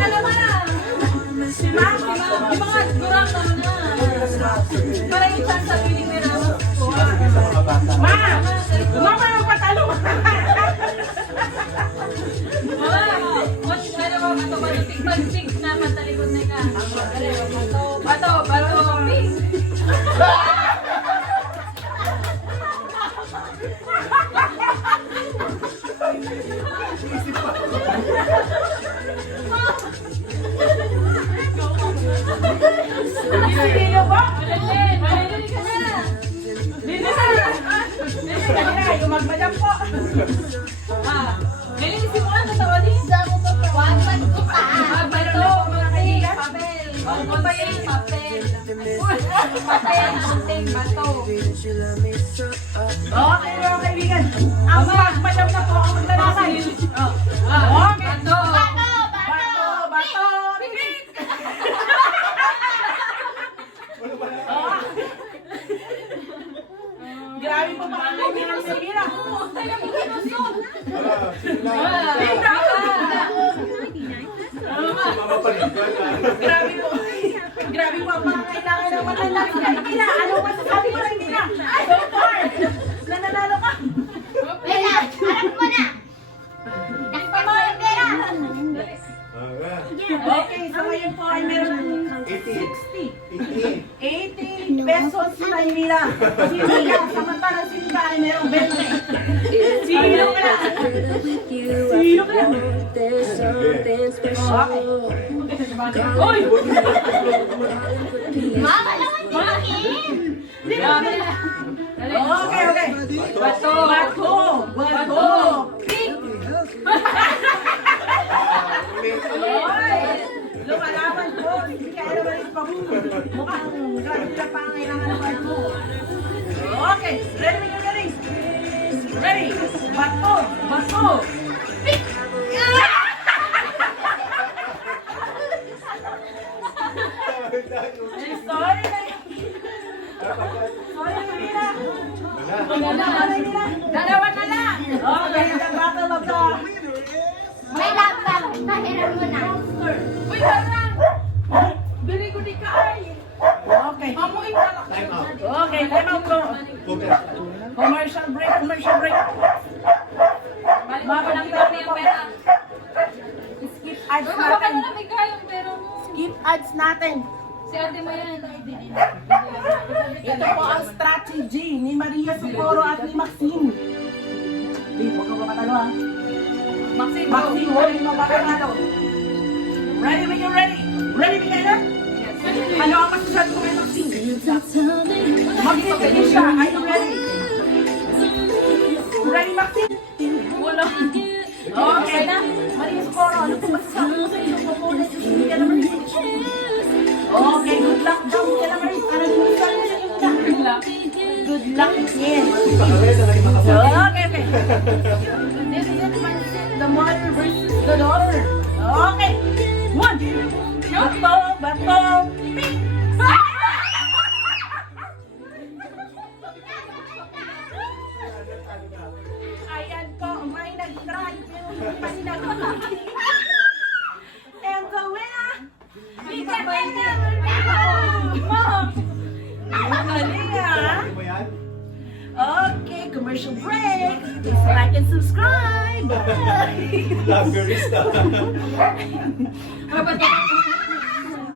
na naman ah. Si Ma'am, di ba nga, durang naman na. Para yung chance sa piling nila. Ma! Mama ang patalo! Pag-pink na patalikod na ka. Bato, pink. Sino ba? Malili ka na. Dito sa yung magmadam po. Malili si Mona, natawa din. Okay, mga kaibigan. Ang magmadam na po ang maglalakay. Okay. Bato! Pink! Grabe po mga kaibigan sa Mira. Grabe po. Grabe po ang mga kailangan ng matandang sa Mira. Ano masasabi mo rin Mira? So far, nananalo ka. Okay, so ngayon po ay meron ng 80 pesos sa Mira. Sino ka? Samantala sino ka ay merong 20. Sino ka? Sino ka? Oy! Okay. Bato! Pink! Oy! Lumalaban po! Hindi ka alam rin pa mo. Mukhang grabe na pangailangan ng bato. Okay, ready? Ready! Bato! Pink! Sorry na Mira. Dalawa na lang. Okay, the battle of the... Uy, harang. Bili ko di ka ay. Okay. Amoy ka lang. Okay, time out po. Commercial break. Balik lang daw yung pera. Skip ads Baka natin. na may kayang pera mo. Skip ads natin. Si ate mo yan. Ito po ang strategy ni Maria Socorro at ni Maxine. Di, huwag ka ba matalo ha? Maxine, Maxine, huwag mo makakanalo. Ready when you're ready? Ready, Miguel? Ano ang masasabi ko kay Maxine? Maxine, siya. Are you ready? Ready, Maxine? Wala. Okay na. Maria Socorro, ano po masasabi mo sa inyong opponent? Hindi ka naman rin. Okay, good luck daw. Hindi ka naman rin. Ano yung masasabi mo sa inyong Good luck. good luck. Yes. Okay. This is the mother versus the daughter. Okay. One. Bato. Pink. Ayan po, may nag-try. Pero hindi pa sinagot. And the winner, Mika Pena. Galing ah. Okay, commercial break. Please like and subscribe. Lagerista. Kapag